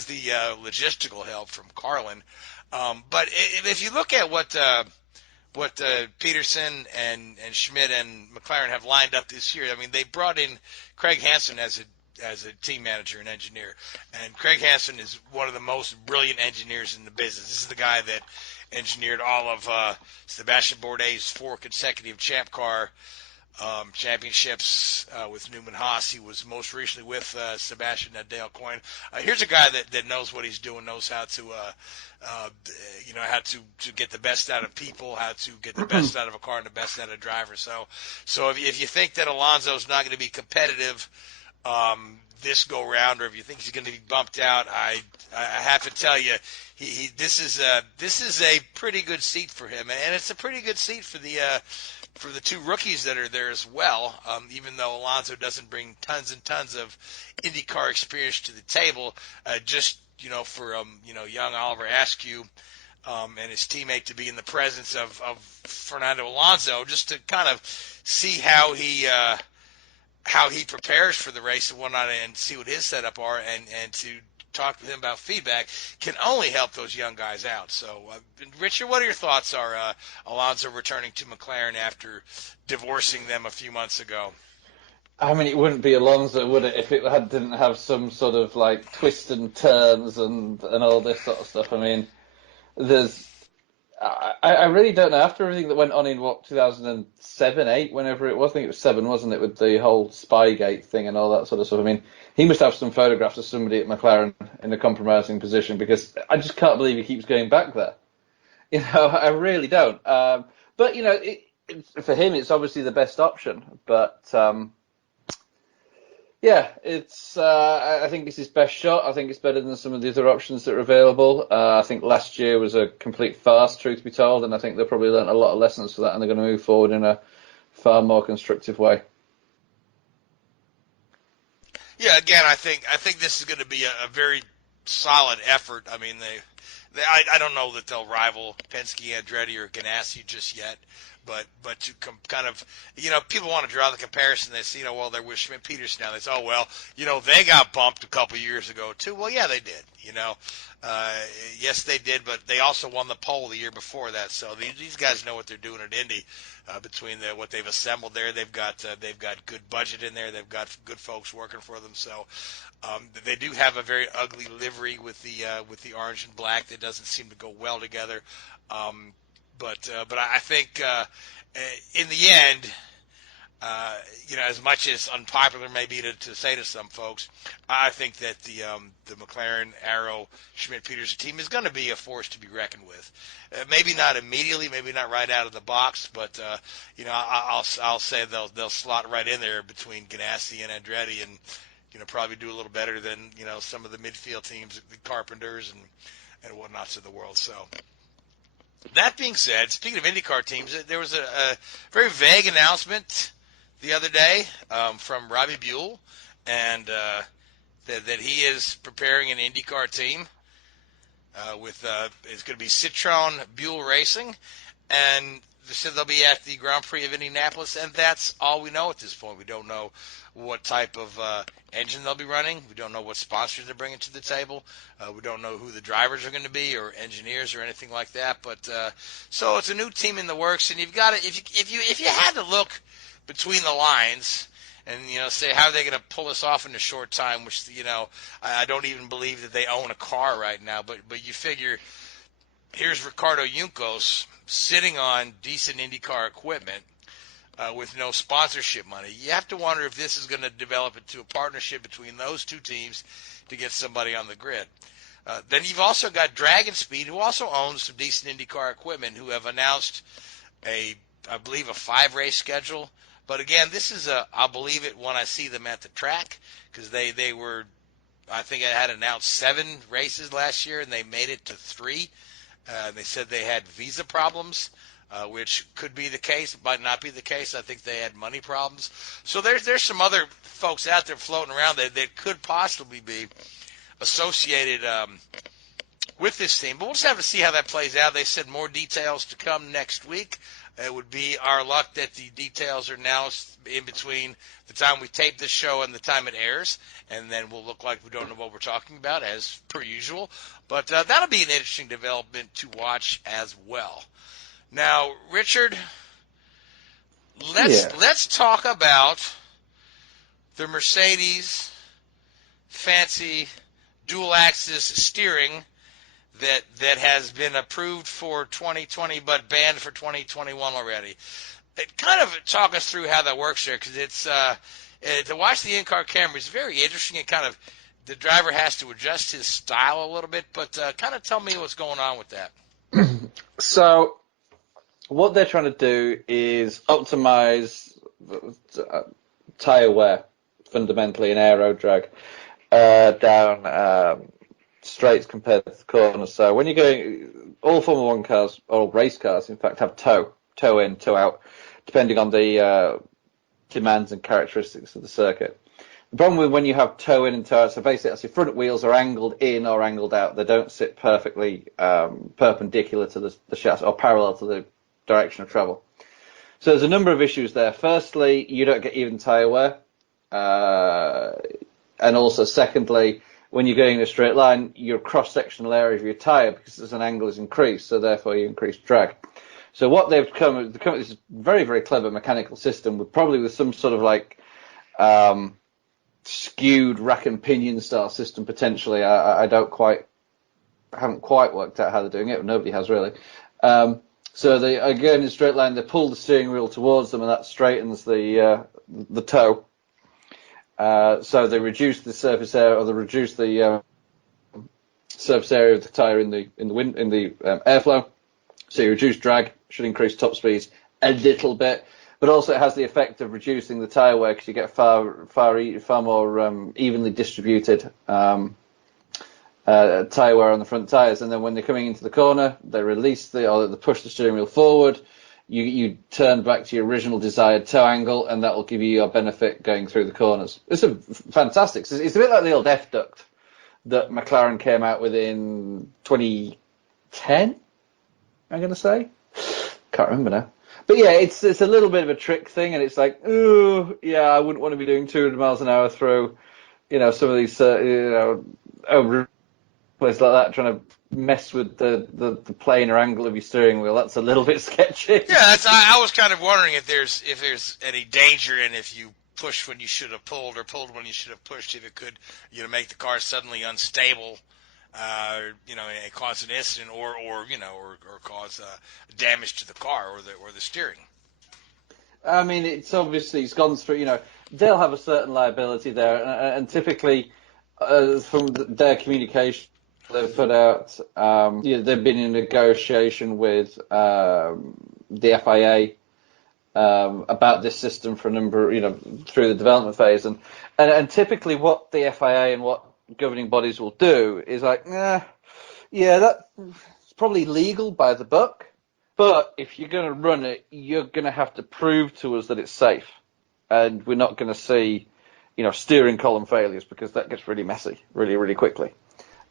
the logistical help from Carlin. But if you look at what Peterson and Schmidt and McLaren have lined up this year, they brought in Craig Hansen as a team manager and engineer, and Craig Hansen is one of the most brilliant engineers in the business. This is the guy that engineered all of Sebastian Bourdais' 4 consecutive Champ Car championships with Newman Haas. He was most recently with Sebastian at Dale Coyne. Here's a guy that knows what he's doing, knows how to how to get the best out of people, how to get the best out of a car and the best out of a driver. So if you think that Alonso's not going to be competitive this go round, or if you think he's going to be bumped out, I have to tell you, this is a pretty good seat for him, and it's a pretty good seat for the 2 rookies that are there as well. Even though Alonso doesn't bring tons and tons of IndyCar experience to the table, for young Oliver Askew and his teammate to be in the presence of Fernando Alonso, just to kind of see how he prepares for the race and whatnot, and see what his setup are, and to talk with him about feedback can only help those young guys out. So, Richard, what are your thoughts are Alonso returning to McLaren after divorcing them a few months ago? It wouldn't be Alonso, would it, if it didn't have some sort of twists and turns and all this sort of stuff. I really don't know. After everything that went on in 2007, 8, whenever it was, I think it was 7, wasn't it, with the whole Spygate thing and all that sort of stuff. He must have some photographs of somebody at McLaren in a compromising position, because I just can't believe he keeps going back there. I really don't. But for him, it's obviously the best option. But it's. I think it's his best shot. I think it's better than some of the other options that are available. I think last year was a complete farce, truth be told, and I think they probably learned a lot of lessons for that, and they're going to move forward in a far more constructive way. Yeah, again, I think this is going to be a very solid effort. I don't know that they'll rival Penske, Andretti, or Ganassi just yet, but to kind of, people want to draw the comparison. They say, they're with Schmidt Peterson now. They say, they got bumped a couple years ago too. Well, yeah, they did. Yes, they did, but they also won the pole the year before that. So these guys know what they're doing at Indy. Between what they've assembled there, they've got good budget in there. They've got good folks working for them. So they do have a very ugly livery with the orange and black that doesn't seem to go well together. But I think in the end, as much as unpopular may be to say to some folks, I think that the McLaren, Arrow, Schmidt Peterson team is going to be a force to be reckoned with. Maybe not immediately, maybe not right out of the box, but I'll say they'll slot right in there between Ganassi and Andretti, and probably do a little better than some of the midfield teams, the Carpenters and whatnots of the world. So. That being said, speaking of IndyCar teams, there was a very vague announcement the other day from Robbie Buell, and that he is preparing an IndyCar team with it's going to be Citroen Buell Racing, and they said they'll be at the Grand Prix of Indianapolis, and that's all we know at this point. We don't know what type of engine they'll be running. We don't know what sponsors they're bringing to the table. We don't know who the drivers are going to be, or engineers, or anything like that. But so it's a new team in the works, and you've got to, if you had to look between the lines and say how are they going to pull this off in a short time? Which I don't even believe that they own a car right now. But you figure here's Ricardo Juncos sitting on decent IndyCar equipment with no sponsorship money. You have to wonder if this is going to develop into a partnership between those two teams to get somebody on the grid. Then you've also got Dragon Speed, who also owns some decent IndyCar equipment, who have announced I believe, a 5-race schedule. But again, this is I'll believe it when I see them at the track, because they were, I think I had announced 7 races last year, and they made it to 3. They said they had visa problems, which could be the case, might not be the case. I think they had money problems. So there's some other folks out there floating around that could possibly be associated with this team. But we'll just have to see how that plays out. They said more details to come next week. It would be our luck that the details are now in between the time we tape this show and the time it airs, and then we'll look like we don't know what we're talking about, as per usual. But that'll be an interesting development to watch as well. Now, Richard, let's talk about the Mercedes fancy dual-axis steering that has been approved for 2020 but banned for 2021 already. Kind of talk us through how that works there, because it's to watch the in-car camera is very interesting. And kind of the driver has to adjust his style a little bit, but kind of tell me what's going on with that. So what they're trying to do is optimize tire wear, fundamentally, and aero drag down straights compared to the corners. So when you're going, all Formula 1 cars, or race cars, in fact, have toe in, toe out, depending on the demands and characteristics of the circuit. The problem with when you have toe in and toe out, so basically that's your front wheels are angled in or angled out. They don't sit perfectly perpendicular to the chassis or parallel to the direction of travel. So there's a number of issues there. Firstly, you don't get even tire wear. And also, secondly, when you're going in a straight line, your cross-sectional area of your tyre, because as an angle is increased, so therefore you increase drag. So what they've come this is very, very clever mechanical system, with some sort of like skewed rack and pinion style system potentially. I haven't quite worked out how they're doing it. Nobody has really. So they again in a straight line, they pull the steering wheel towards them, and that straightens the toe. So they reduce the surface area, or they reduce the surface area of the tire in the airflow. So you reduce drag, should increase top speeds a little bit, but also it has the effect of reducing the tire wear, because you get far more evenly distributed tire wear on the front tires. And then when they're coming into the corner, they they push the steering wheel forward. You turn back to your original desired toe angle, and that will give you your benefit going through the corners. It's fantastic. It's a bit like the old F duct that McLaren came out with in 2010, I'm going to say. Can't remember now. But yeah, it's a little bit of a trick thing, and it's like, ooh, yeah, I wouldn't want to be doing 200 miles an hour through, some of these, over places like that, trying to mess with the planar angle of your steering wheel. That's a little bit sketchy. Yeah, I was kind of wondering if there's any danger, and if you pushed when you should have pulled, or pulled when you should have pushed, if it could make the car suddenly unstable, and cause an incident, or cause damage to the car or the steering. I mean, it's gone through. They'll have a certain liability there, and typically, from their communication they've put out, they've been in negotiation with the FIA about this system for a number, through the development phase, and typically what the FIA and what governing bodies will do is like, that's probably legal by the book, but if you're going to run it, you're going to have to prove to us that it's safe, and we're not going to see, steering column failures, because that gets really messy really, really quickly.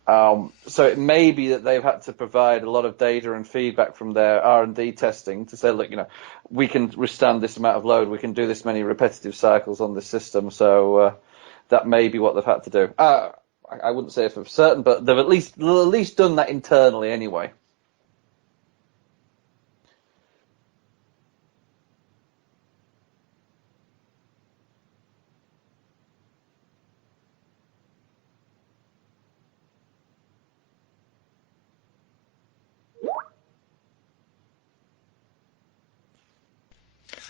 So it may be that they've had to provide a lot of data and feedback from their R&D testing to say, look, we can withstand this amount of load, we can do this many repetitive cycles on this system. So that may be what they've had to do. I wouldn't say for certain, but they've at least done that internally anyway.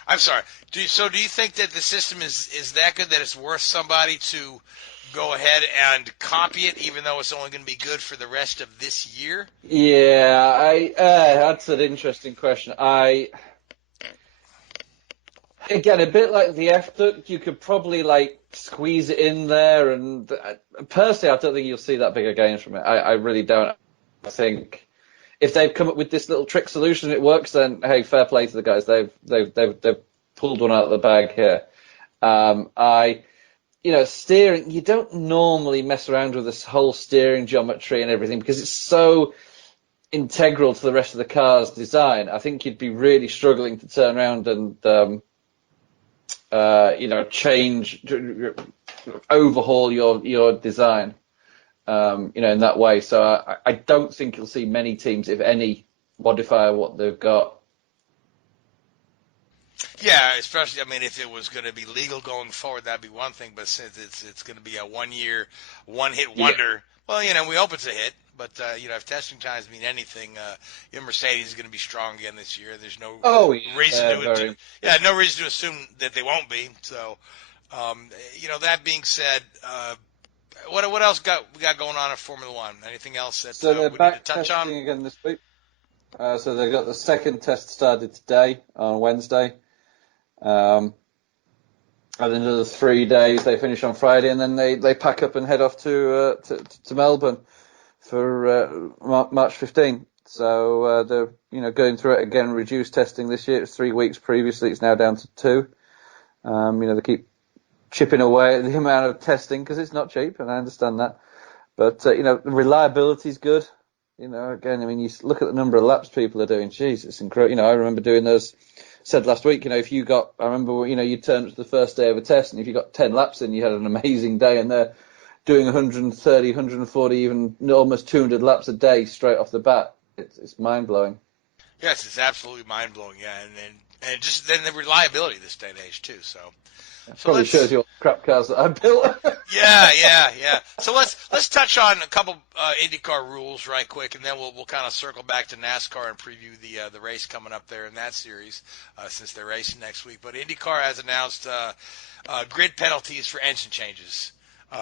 I'm sorry. Do you think that the system is that good that it's worth somebody to go ahead and copy it, even though it's only going to be good for the rest of this year? Yeah, that's an interesting question. Again, a bit like the F-Duct, you could probably like squeeze it in there, and personally, I don't think you'll see that big a gain from it. I really don't. I think if they've come up with this little trick solution, it works. Then hey, fair play to the guys. They've pulled one out of the bag here. Steering, you don't normally mess around with this whole steering geometry and everything because it's so integral to the rest of the car's design. I think you'd be really struggling to turn around and change, overhaul your design, in that way. So I don't think you'll see many teams, if any, modify what they've got. Yeah, especially, if it was going to be legal going forward, that'd be one thing. But since it's going to be a 1 year, one-hit wonder, well, we hope it's a hit. But, if testing times mean anything, Mercedes is going to be strong again this year. There's no reason no reason to assume that they won't be. So, that being said, what else we got going on in Formula One? Anything else that so they're we back need to touch on? testing again this week. So they've got the second test started today on Wednesday. And then another 3 days, they finish on Friday, and then they pack up and head off to Melbourne for March 15. So they're going through it again, reduced testing this year. It was 3 weeks previously. It's now down to 2. They keep chipping away at the amount of testing because it's not cheap, and I understand that. But the reliability is good. Again, you look at the number of laps people are doing. Jeez, it's incredible. I remember doing those. Said last week, if you got, I remember, you turned up to the first day of a test, and if you got 10 laps in, you had an amazing day, and they're doing 130, 140, even almost 200 laps a day straight off the bat. It's mind blowing. Yes, it's absolutely mind blowing. Yeah, and just then the reliability this day and age too. So Probably shows you all the crap cars that I built. Yeah. So let's touch on a couple IndyCar rules right quick, and then we'll kind of circle back to NASCAR and preview the race coming up there in that series since they're racing next week. But IndyCar has announced grid penalties for engine changes.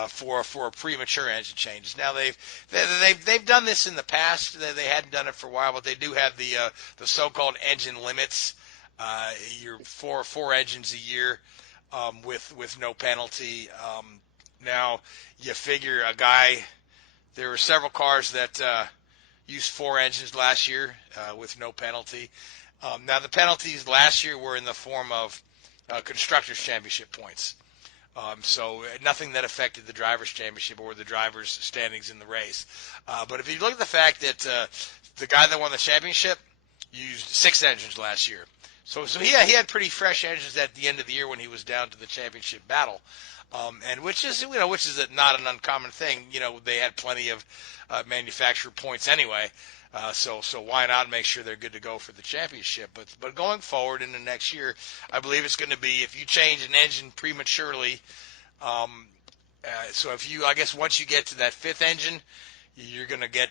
For premature engine changes. Now they've done this in the past. They hadn't done it for a while, but they do have the so-called engine limits. You're four engines a year. With no penalty. Now, you figure there were several cars that used 4 engines last year with no penalty. Now, the penalties last year were in the form of Constructors' Championship points. So nothing that affected the Drivers' Championship or the drivers' standings in the race. But if you look at the fact that the guy that won the championship used 6 engines last year, So he had pretty fresh engines at the end of the year when he was down to the championship battle, and which is not an uncommon thing. They had plenty of manufacturer points anyway, so why not make sure they're good to go for the championship? But going forward into next year, I believe it's going to be if you change an engine prematurely. So if you, I guess once you get to that 5th engine, you're going to get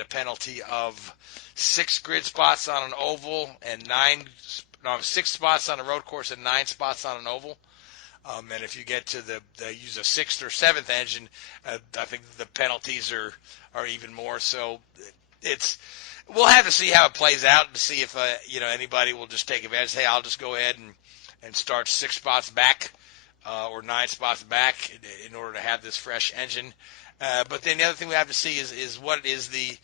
a penalty of 6 grid spots on an oval and 6 spots on a road course and 9 spots on an oval. And if you get to use a 6th or 7th engine, I think the penalties are even more. So we'll have to see how it plays out to see if anybody will just take advantage. Hey, I'll just go ahead and start 6 spots back or 9 spots back in order to have this fresh engine. But then the other thing we have to see is what is the,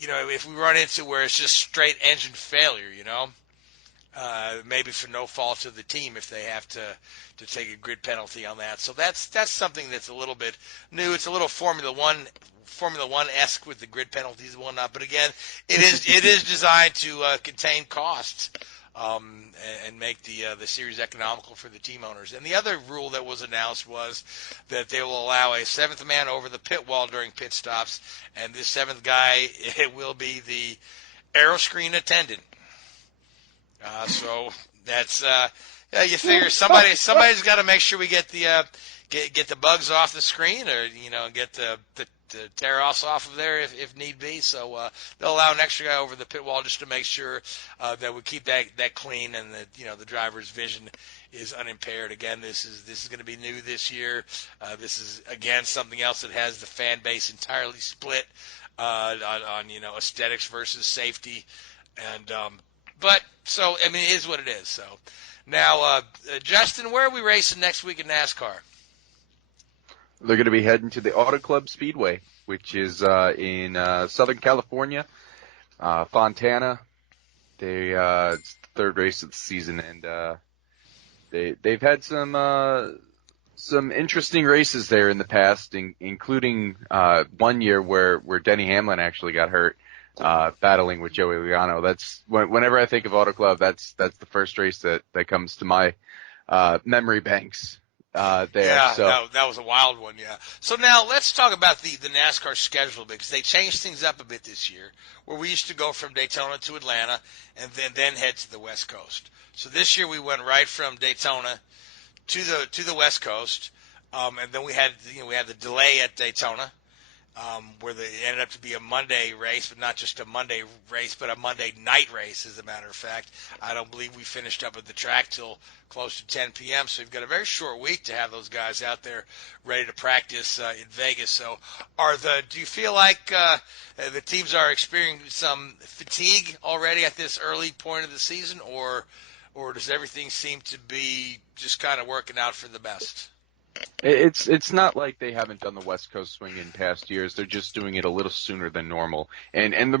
if we run into where it's just straight engine failure, maybe for no fault of the team if they have to take a grid penalty on that. So that's something that's a little bit new. It's a little Formula One-esque with the grid penalties and whatnot. But again, it is designed to contain costs. And make the series economical for the team owners. And the other rule that was announced was that they will allow a 7th man over the pit wall during pit stops, and this 7th guy will be the aeroscreen attendant. So that's you figure somebody's got to make sure we get the bugs off the screen, or get the tear us off of there if need be. So they'll allow an extra guy over the pit wall just to make sure that we keep that clean and that the driver's vision is unimpaired. Again, this is going to be new this year. This is again something else that has the fan base entirely split on aesthetics versus safety, and but so I mean it is what it is. So now, Justin, where are we racing next week in NASCAR? They're going to be heading to the Auto Club Speedway, which is in Southern California, Fontana. It's the third race of the season, and they've had some interesting races there in the past, including one year where Denny Hamlin actually got hurt battling with Joey Logano. That's whenever I think of Auto Club, that's the first race that comes to my memory banks. There. Yeah, so. that was a wild one, yeah. So now let's talk about the NASCAR schedule, because they changed things up a bit this year, where we used to go from Daytona to Atlanta and then head to the West Coast. So this year we went right from Daytona to the West Coast, and then we had the delay at Daytona, where it ended up to be a Monday race, but not just a Monday race, but a Monday night race, as a matter of fact. I don't believe we finished up at the track till close to 10 p.m., so we've got a very short week to have those guys out there ready to practice in Vegas. So do you feel like the teams are experiencing some fatigue already at this early point of the season, or does everything seem to be just kind of working out for the best? It's not like they haven't done the West Coast swing in past years. They're just doing it a little sooner than normal. And the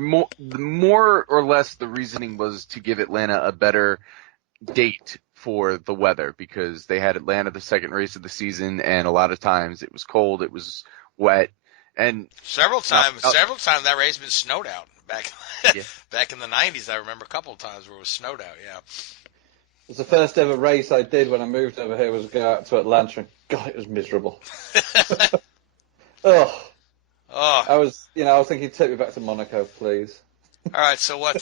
more or less the reasoning was to give Atlanta a better date for the weather, because they had Atlanta the second race of the season, and a lot of times it was cold, it was wet, and several times that race has been snowed out back yeah. back in the 90s. I remember a couple of times where it was snowed out. Yeah. It was the first ever race I did when I moved over here, was go out to Atlanta, and God, it was miserable. Oh. I was thinking, take me back to Monaco, please. All right, so what?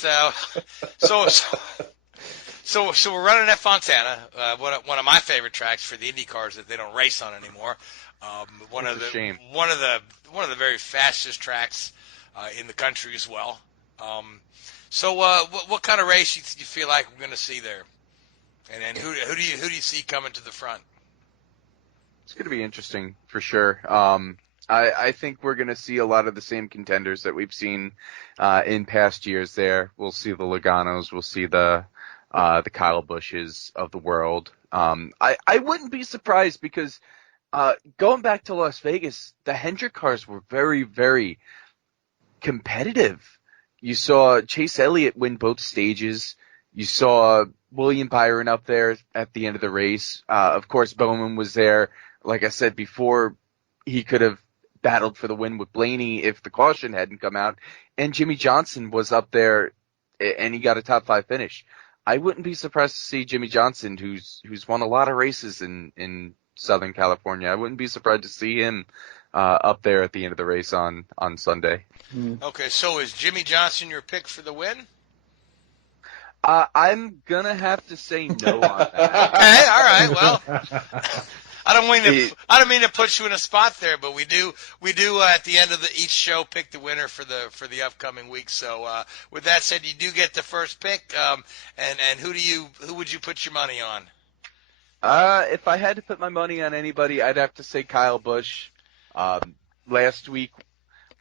So we're running at Fontana, one of my favorite tracks for the Indy cars that they don't race on anymore. One of the very fastest tracks in the country as well. So what kind of race you feel like we're going to see there? And who do you see coming to the front? It's going to be interesting for sure. I think we're going to see a lot of the same contenders that we've seen in past years there. We'll see the Logano's, we'll see the Kyle Busches of the world. I wouldn't be surprised, because going back to Las Vegas, the Hendrick cars were very, very competitive. You saw Chase Elliott win both stages. You saw William Byron up there at the end of the race. Of course, Bowman was there. Like I said before, he could have battled for the win with Blaney if the caution hadn't come out. And Jimmy Johnson was up there, and he got a top 5 finish. I wouldn't be surprised to see Jimmy Johnson, who's won a lot of races in Southern California. I wouldn't be surprised to see him up there at the end of the race on Sunday. Okay, so is Jimmy Johnson your pick for the win? I'm gonna have to say no on that. Okay, all right. Well, I don't mean to put you in a spot there, but we do at the end of each show pick the winner for the upcoming week. So with that said, you do get the first pick. And who would you put your money on? If I had to put my money on anybody, I'd have to say Kyle Busch. Last week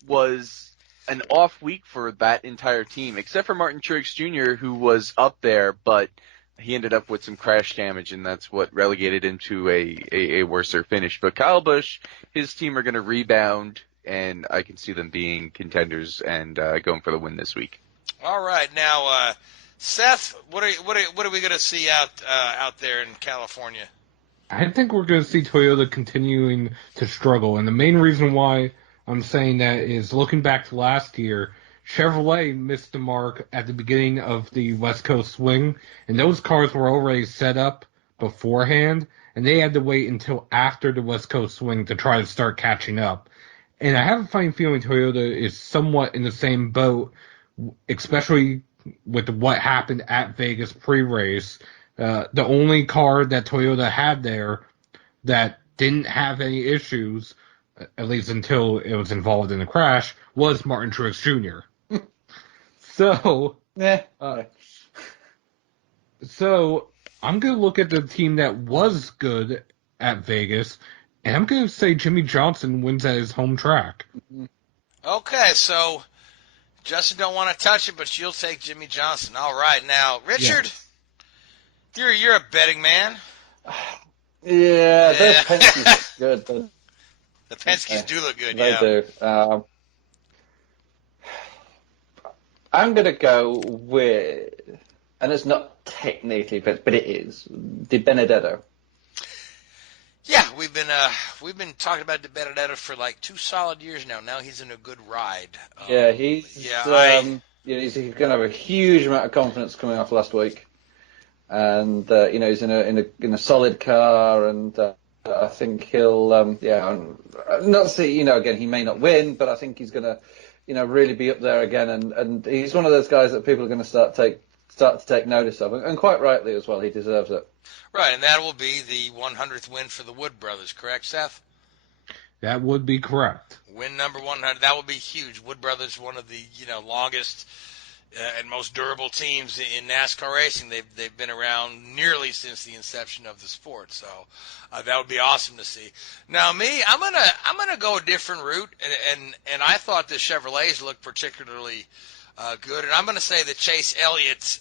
was an off week for that entire team, except for Martin Truex Jr., who was up there, but he ended up with some crash damage, and that's what relegated him to a worser finish. But Kyle Busch, his team are going to rebound, and I can see them being contenders and going for the win this week. All right, now Seth, what are we going to see out there in California? I think we're going to see Toyota continuing to struggle, and the main reason why I'm saying that is, looking back to last year, Chevrolet missed the mark at the beginning of the West Coast swing, and those cars were already set up beforehand, and they had to wait until after the West Coast swing to try to start catching up. And I have a funny feeling Toyota is somewhat in the same boat, especially with what happened at Vegas pre-race. The only car that Toyota had there that didn't have any issues at least until it was involved in a crash, was Martin Truex Jr. So, so I'm going to look at the team that was good at Vegas, and I'm going to say Jimmy Johnson wins at his home track. Okay, so Justin don't want to touch it, but you'll take Jimmy Johnson. All right, now Richard, you're a betting man. Yeah, those Penskes look good. The Penskes do look good. They do. I'm going to go with, and it's not technically, but it is, Di Benedetto. Yeah, we've been talking about Di Benedetto for like 2 solid years now. Now he's in a good ride. He's going to have a huge amount of confidence coming off last week, and he's in a solid car, and I think he'll not see again he may not win, but I think he's going to really be up there again, and he's one of those guys that people are going to start to take notice of, and quite rightly as well. He deserves it. Right, and that will be the 100th win for the Wood brothers, correct, Seth? That would be correct. Win number 100, that would be huge. Wood brothers, one of the longest and most durable teams in NASCAR racing. They've been around nearly since the inception of the sport, so that would be awesome to see. Now, me, I'm gonna go a different route, and I thought the Chevrolets looked particularly good, and I'm gonna say that Chase Elliott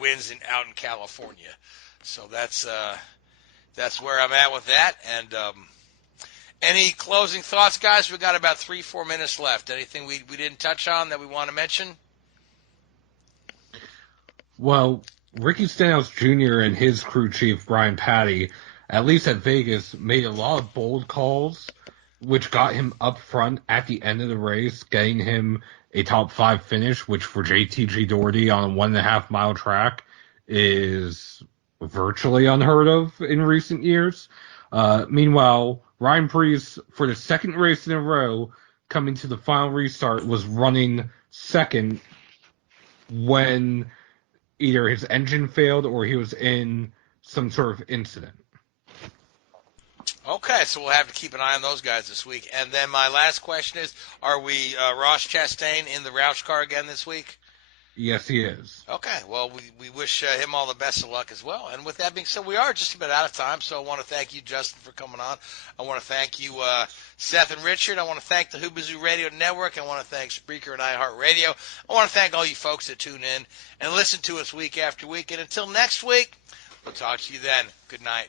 wins out in California. So that's where I'm at with that. And any closing thoughts, guys? We've got about 3-4 minutes left. Anything we didn't touch on that we want to mention? Well, Ricky Stenhouse Jr. and his crew chief, Brian Patty, at least at Vegas, made a lot of bold calls, which got him up front at the end of the race, getting him a top 5 finish, which for JTG Doherty on a 1.5 mile track is virtually unheard of in recent years. Meanwhile, Ryan Preece, for the second race in a row, coming to the final restart, was running second when either his engine failed or he was in some sort of incident. Okay, so we'll have to keep an eye on those guys this week. And then my last question is, are we Ross Chastain in the Roush car again this week? Yes, he is. Okay, well, we wish him all the best of luck as well. And with that being said, we are just about out of time, so I want to thank you, Justin, for coming on. I want to thank you, Seth and Richard. I want to thank the Hoobazoo Radio Network. I want to thank Spreaker and iHeartRadio. I want to thank all you folks that tune in and listen to us week after week. And until next week, we'll talk to you then. Good night.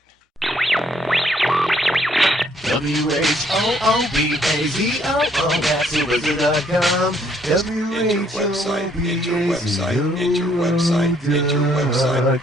WHOOBAZOO, that's Hoobazoo.com. Enter website, enter website, enter website, enter website.